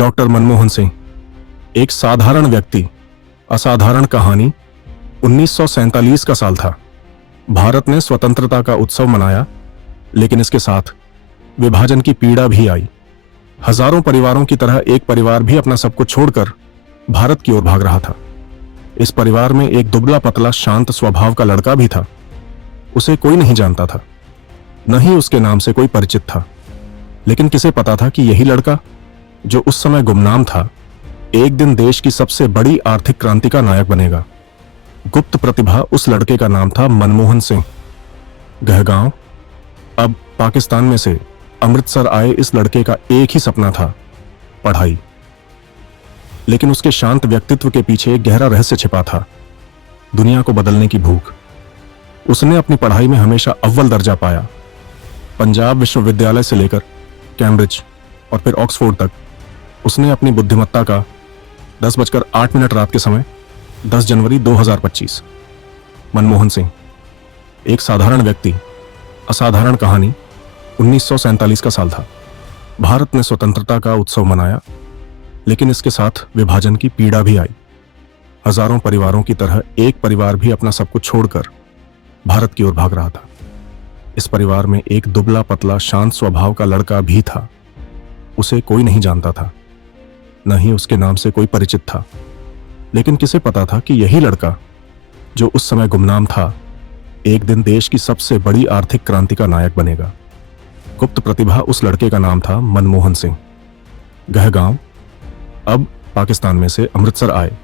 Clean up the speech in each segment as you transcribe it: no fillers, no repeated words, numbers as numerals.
Doctor Manmohan Singh, एक साधारण व्यक्ति, असाधारण कहानी। 1947 का साल था। भारत ने स्वतंत्रता का उत्सव मनाया, लेकिन इसके साथ विभाजन की पीड़ा भी आई। हजारों परिवारों की तरह एक परिवार भी अपना सब कुछ छोड़कर भारत की ओर भाग रहा था। इस परिवार में एक दुबला पतला शांत स्वभाव का लड़का भी था। उसे कोई नहीं जानता था, न ही उसके नाम से कोई परिचित था। लेकिन किसे पता था कि यही लड़का, जो उस समय गुमनाम था, एक दिन देश की सबसे बड़ी आर्थिक क्रांति का नायक बनेगा। गुप्त प्रतिभा उस लड़के का नाम था मनमोहन सिंह। गहगांव, अब पाकिस्तान में से अमृतसर आए इस लड़के का एक ही सपना था, पढ़ाई। लेकिन उसके शांत व्यक्तित्व के पीछे एक गहरा रहस्य छिपा था, दुनिया को बदलने की भूख। उसने अपनी पढ़ाई में हमेशा अव्वल दर्जा पाया। पंजाब विश्वविद्यालय से लेकर कैम्ब्रिज और फिर ऑक्सफोर्ड तक उसने अपनी बुद्धिमत्ता का 10:08 रात के समय 10 जनवरी 2025। मनमोहन सिंह, एक साधारण व्यक्ति, असाधारण कहानी। 1947 का साल था। भारत ने स्वतंत्रता का उत्सव मनाया, लेकिन इसके साथ विभाजन की पीड़ा भी आई। हजारों परिवारों की तरह एक परिवार भी अपना सब कुछ छोड़कर भारत की ओर भाग रहा था। इस परिवार में एक दुबला पतला शांत स्वभाव का लड़का भी था। उसे कोई नहीं जानता था, न ही उसके नाम से कोई परिचित था। लेकिन किसे पता था कि यही लड़का, जो उस समय गुमनाम था, एक दिन देश की सबसे बड़ी आर्थिक क्रांति का नायक बनेगा। गुप्त प्रतिभा उस लड़के का नाम था मनमोहन सिंह। गहगांव, अब पाकिस्तान में से अमृतसर आए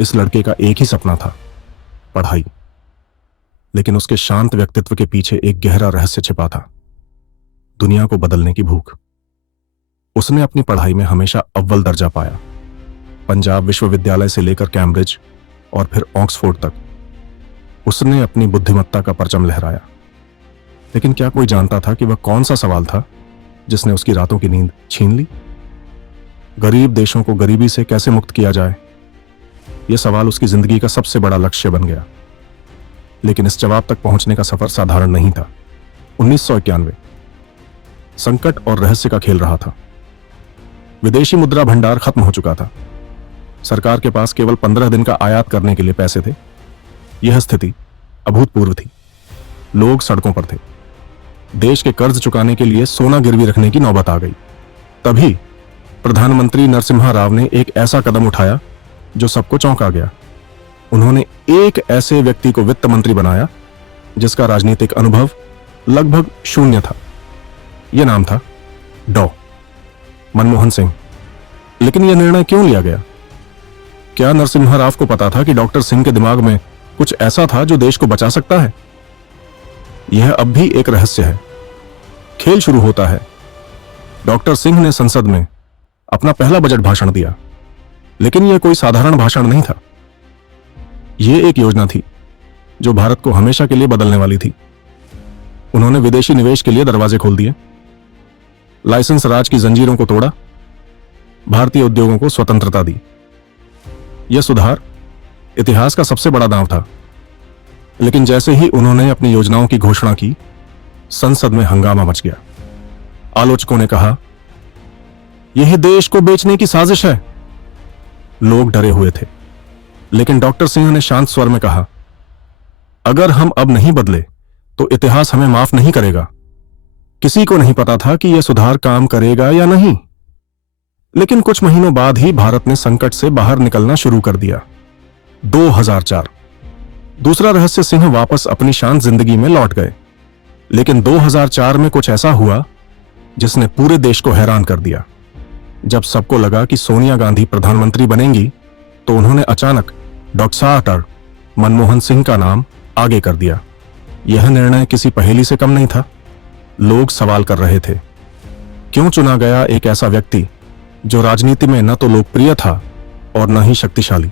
इस लड़के का एक ही सपना था, पढ़ाई। लेकिन उसके शांत व्यक्तित्व के पीछे एक गहरा रहस्य छिपा था, दुनिया को बदलने की भूख। उसने अपनी पढ़ाई में हमेशा अव्वल दर्जा पाया। पंजाब विश्वविद्यालय से लेकर कैम्ब्रिज और फिर ऑक्सफोर्ड तक उसने अपनी बुद्धिमत्ता का परचम लहराया। लेकिन क्या कोई जानता था कि वह कौन सा सवाल था जिसने उसकी रातों की नींद छीन ली? गरीब देशों को गरीबी से कैसे मुक्त किया जाए, यह सवाल उसकी जिंदगी का सबसे बड़ा लक्ष्य बन गया। लेकिन इस जवाब तक पहुंचने का सफर साधारण नहीं था। 1991, संकट और रहस्य का खेल रहा था। विदेशी मुद्रा भंडार खत्म हो चुका था। सरकार के पास केवल 15 दिन का आयात करने के लिए पैसे थे। यह स्थिति अभूतपूर्व थी। लोग सड़कों पर थे। देश के कर्ज चुकाने के लिए सोना गिरवी रखने की नौबत आ गई। तभी प्रधानमंत्री नरसिम्हा राव ने एक ऐसा कदम उठाया जो सबको चौंका गया। उन्होंने एक ऐसे व्यक्ति को वित्त मंत्री बनाया जिसका राजनीतिक अनुभव लगभग शून्य था। यह नाम था डॉ मनमोहन सिंह। लेकिन यह निर्णय क्यों लिया गया? क्या नरसिम्हा राव को पता था कि डॉक्टर सिंह के दिमाग में कुछ ऐसा था जो देश को बचा सकता है? यह अब भी एक रहस्य है। खेल शुरू होता है। डॉक्टर सिंह ने संसद में अपना पहला बजट भाषण दिया, लेकिन यह कोई साधारण भाषण नहीं था। यह एक योजना थी जो भारत को हमेशा के लिए बदलने वाली थी। उन्होंने विदेशी निवेश के लिए दरवाजे खोल दिए, लाइसेंस राज की जंजीरों को तोड़ा, भारतीय उद्योगों को स्वतंत्रता दी। यह सुधार इतिहास का सबसे बड़ा दांव था। लेकिन जैसे ही उन्होंने अपनी योजनाओं की घोषणा की, संसद में हंगामा मच गया। आलोचकों ने कहा, यह देश को बेचने की साजिश है। लोग डरे हुए थे। लेकिन डॉक्टर सिंह ने शांत स्वर में कहा, अगर हम अब नहीं बदले तो इतिहास हमें माफ नहीं करेगा। किसी को नहीं पता था कि यह सुधार काम करेगा या नहीं। लेकिन कुछ महीनों बाद ही भारत ने संकट से बाहर निकलना शुरू कर दिया। 2004, दूसरा रहस्य, सिंह वापस अपनी शांत जिंदगी में लौट गए। लेकिन 2004 में कुछ ऐसा हुआ जिसने पूरे देश को हैरान कर दिया। जब सबको लगा कि सोनिया गांधी प्रधानमंत्री बनेंगी, तो उन्होंने अचानक डॉक्टर मनमोहन सिंह का नाम आगे कर दिया। यह निर्णय किसी पहेली से कम नहीं था। लोग सवाल कर रहे थे, क्यों चुना गया एक ऐसा व्यक्ति जो राजनीति में न तो लोकप्रिय था और न ही शक्तिशाली?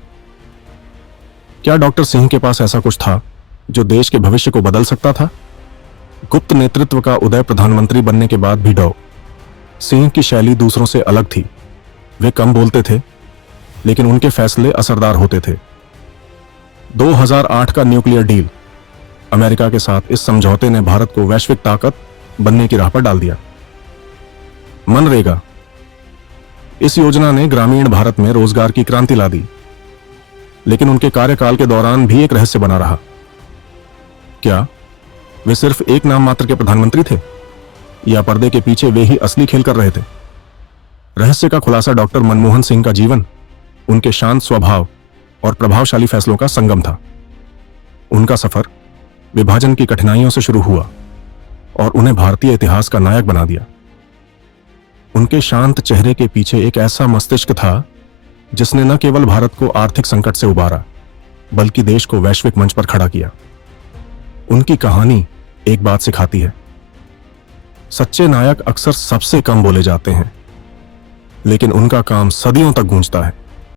क्या डॉक्टर सिंह के पास ऐसा कुछ था जो देश के भविष्य को बदल सकता था? गुप्त नेतृत्व का उदय प्रधानमंत्री बनने के बाद भी डॉ सिंह की शैली दूसरों से अलग थी। वे कम बोलते थे, लेकिन उनके फैसले असरदार होते थे। 2008 का न्यूक्लियर डील, अमेरिका के साथ इस समझौते ने भारत को वैश्विक ताकत बनने की राह पर डाल दिया। मनरेगा, इस योजना ने ग्रामीण भारत में रोजगार की क्रांति ला दी, लेकिन उनके कार्यकाल के दौरान भी एक रहस्य बना रहा। क्या वे सिर्फ एक नाम मात्र के प्रधानमंत्री थे, या पर्दे के पीछे वे ही असली खेल कर रहे थे? रहस्य का खुलासा डॉक्टर मनमोहन सिंह का जीवन, उनके शांत स्वभाव और प्रभावशाली फैसलों का संगम था। उनका सफर विभाजन की कठिनाइयों से शुरू हुआ और उन्हें भारतीय इतिहास का नायक बना दिया। उनके शांत चेहरे के पीछे एक ऐसा मस्तिष्क था जिसने न केवल भारत को आर्थिक संकट से उबारा, बल्कि देश को वैश्विक मंच पर खड़ा किया। उनकी कहानी एक बात सिखाती है, सच्चे नायक अक्सर सबसे कम बोले जाते हैं, लेकिन उनका काम सदियों तक गूंजता है।